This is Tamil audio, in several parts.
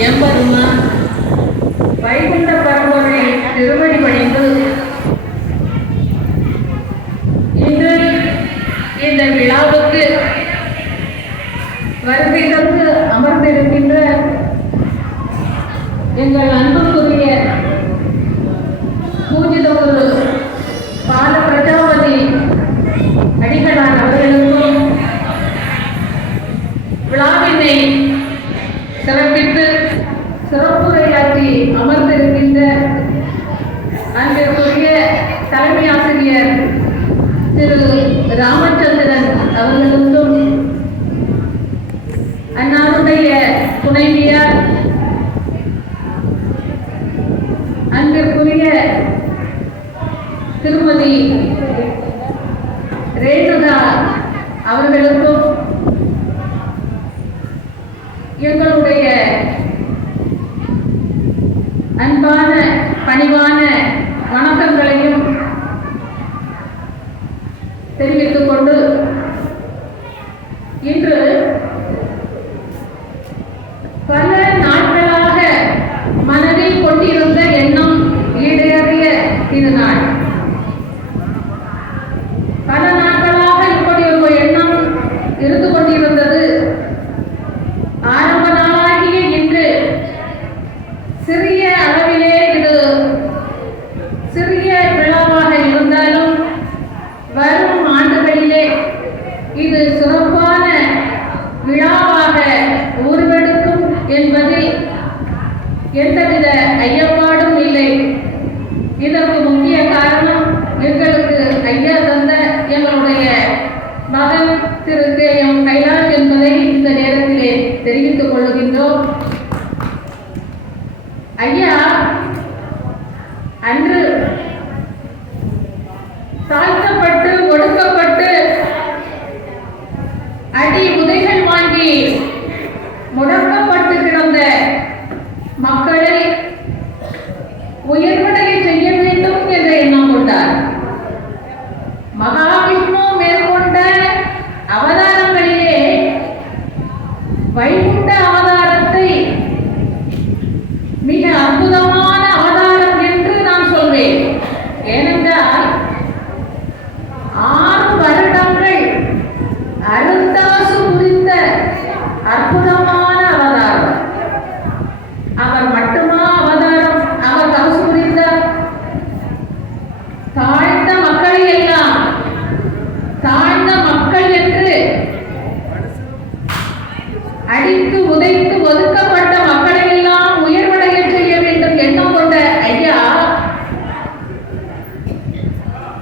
எம்பெருமான் வைகுண்ட பரம்பொருளை திருவடி பணிந்து இன்று இந்த விழாவுக்கு வருகை தந்து அமர்ந்திருக்கின்ற எங்கள் அன்புக்கு சிறப்புரையாற்றி அமர்ந்திருக்கின்ற தலைமை ஆசிரியர் திரு ராமச்சந்திரன் அவர்களுக்கும் அன்னாருடைய துணைவியார் அன்பிற்குரிய திருமதி ரேணுகா அவர்களுக்கும் எங்களுடைய அன்பான பணிவான வணக்கங்களையும் தெரிவித்துக் கொண்டு சிறிய தாழ்த்தப்பட்டு ஒடுக்கப்பட்டு அடி உதைகள் வாங்கி முடக்கப்பட்டு கிடந்த மக்களை உயர்வடைய செய்ய வேண்டும் என்ற எண்ணம் கொண்டார் மகா உதைத்து ஒதுக்கப்பட்ட மக்களை எல்லாம் உயர்வடைய செய்ய வேண்டும் எண்ணம் கொண்ட ஐயா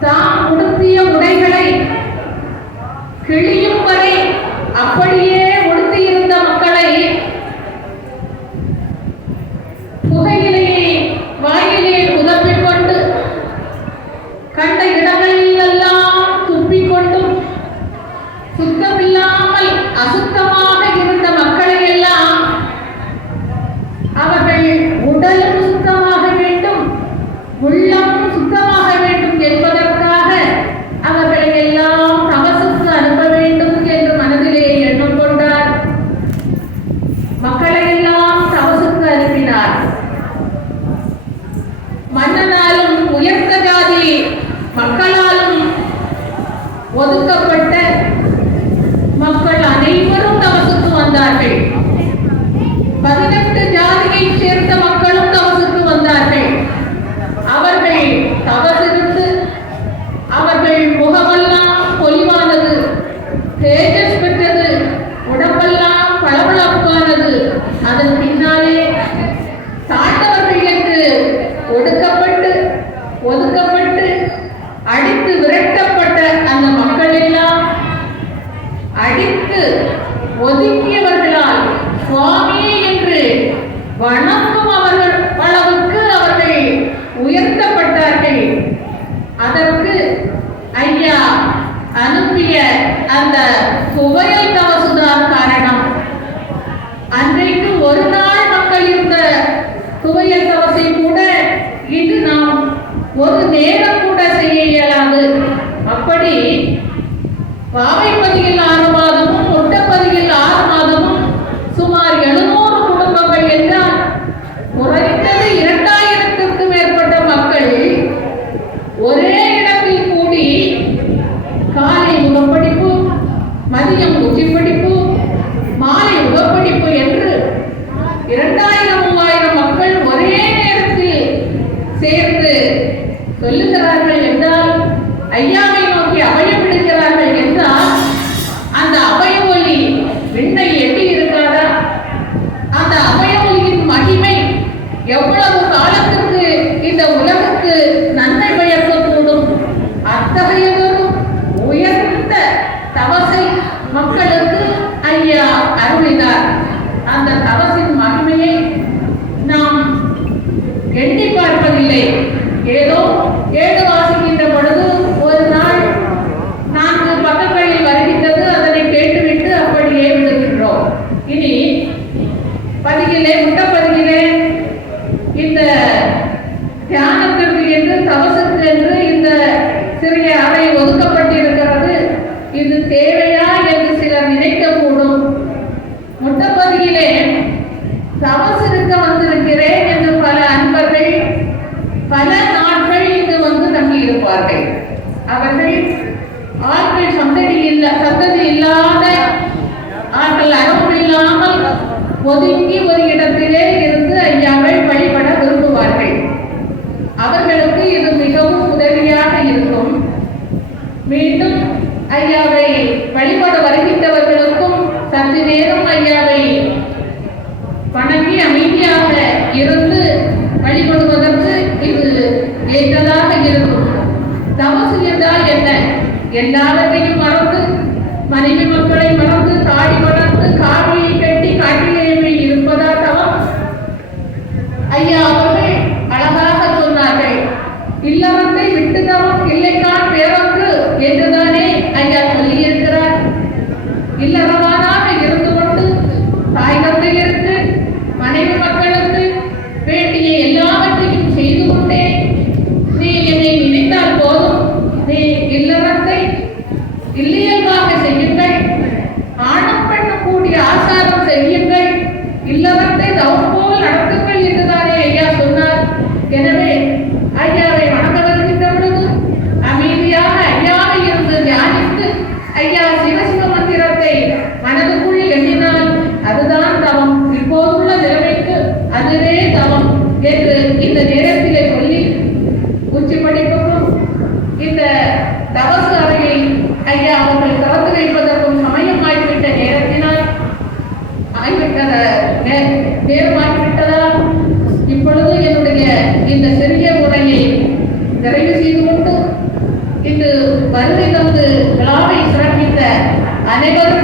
தாம் உடுத்திய உடைகளை கிழியும் வரை அப்படியே வணங்கும் அவர்கள் அளவுக்கு அவர்கள் உயர்த்தப்பட்டார்கள். அதற்கு ஐயா அனுப்பிய அந்த குவையல் தவசுதான் காரணம். அன்றைக்கு ஒரு நாள் மக்கள் இருந்த குவையல் கவசை கூட இன்று நாம் ஒரு நேரம் கூட செய்ய இயலாது. அப்படி பாவைப்பதியில் ஆறு மாதமும் ஒட்டப்பதியில் ஆறு சொல்லுகிறார்கள் என்றால் ஐயா அவர்கள் ஆட்கள் சந்ததி இல்ல சந்ததி இல்லாத ஆட்கள் அளவு இல்லாமல் ஒதுங்கி ஒரு இடத்திலே இருந்து ஐயாவை வழிபட விரும்புவார்கள். அவர்களுக்கு இது மிகவும் உதவியாக இருக்கும். மீண்டும் ஐயாவை வழிபட வருகின்றவர்களுக்கும் சற்று நேரம் ஐயாவை வணங்கி அமைதியாக இருந்து வழிபடும் எல்லாவற்றையும் மறந்து மனைவி மக்களை மறந்து தாடி மறந்து காவிரி நேரமாகிவிட்டதால் இப்பொழுது என்னுடைய இந்த சிறிய முறையை நிறைவு செய்து கொண்டு இன்று வருகை தந்து விழாவை சிறப்பித்த அனைவரும்